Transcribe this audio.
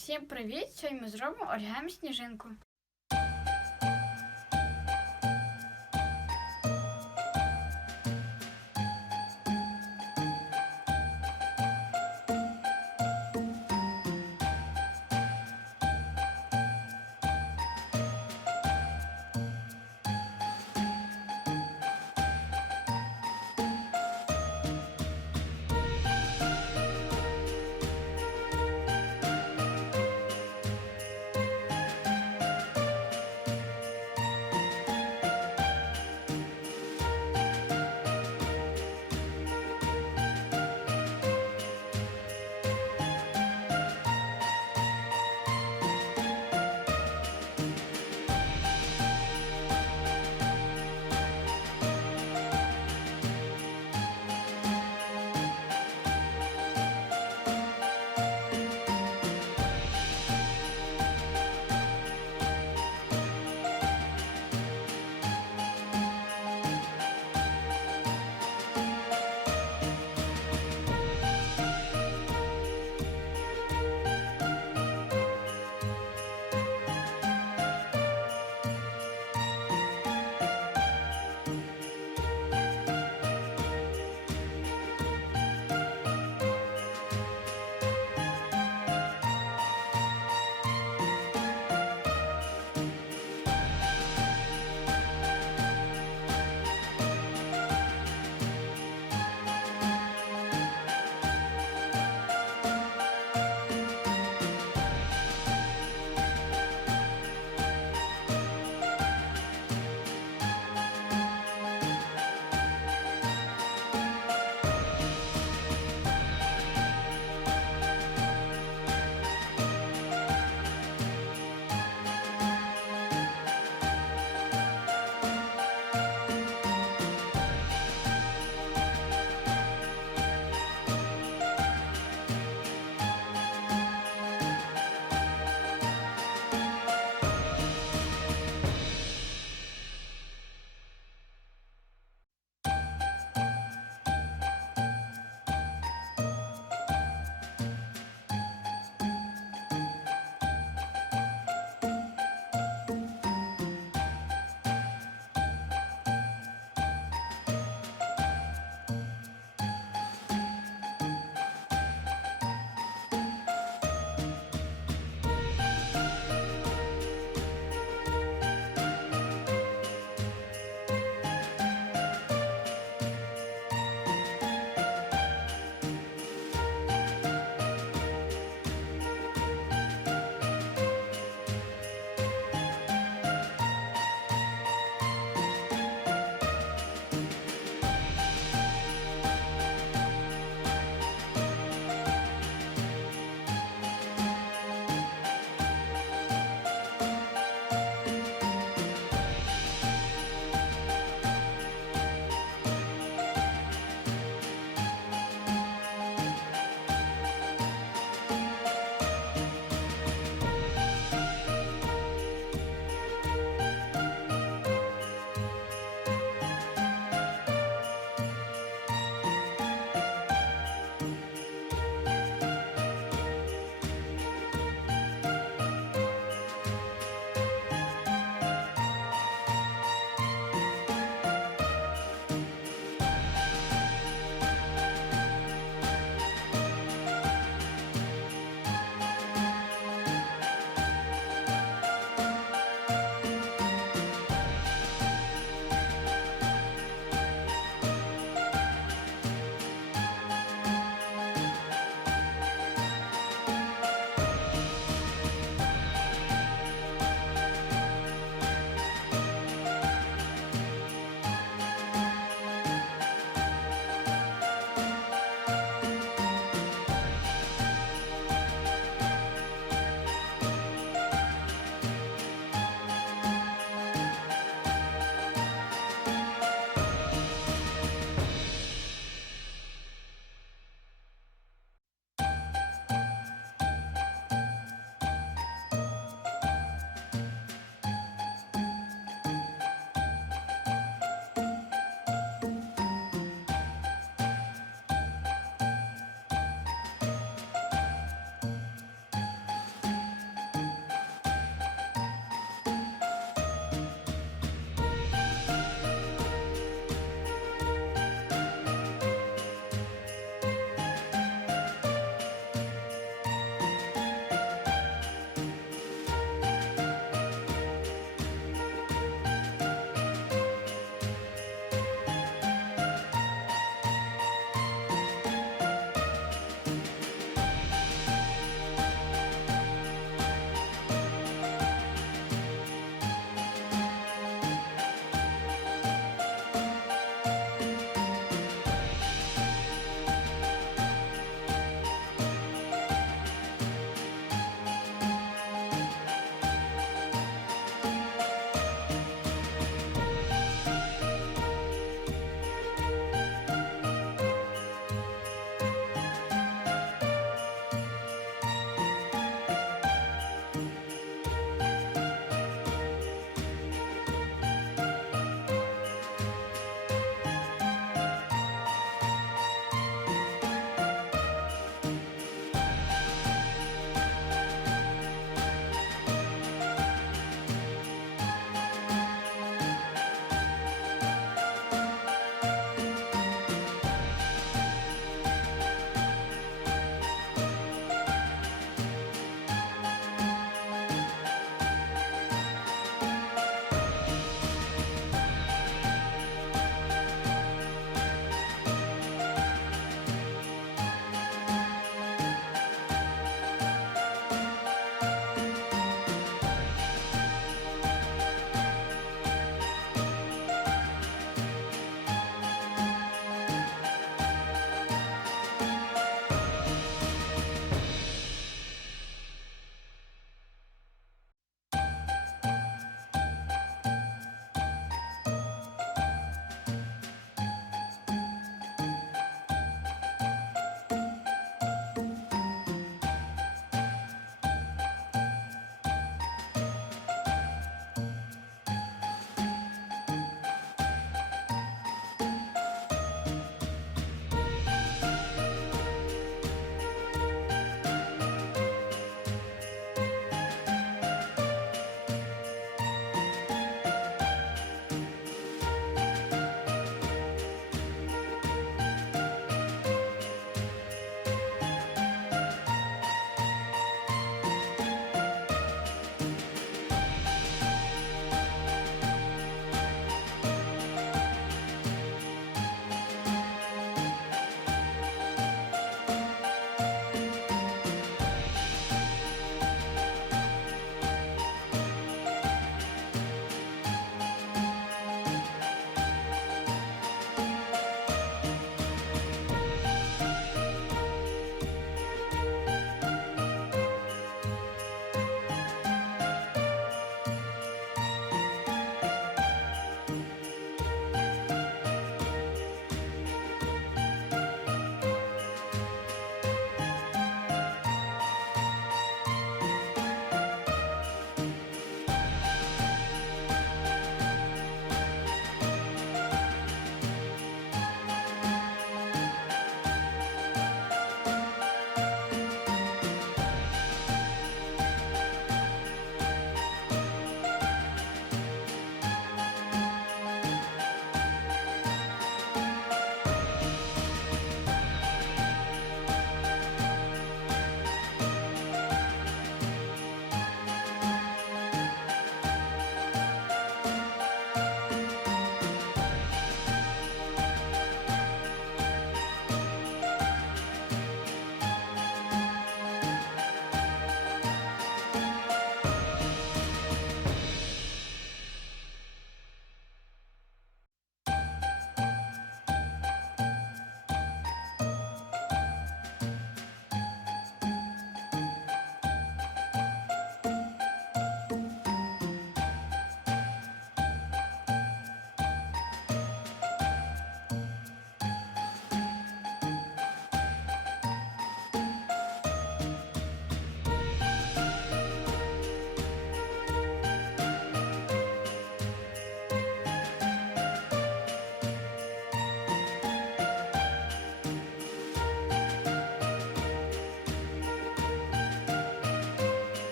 Всім привіт! Сьогодні ми зробимо оригамі сніжинку.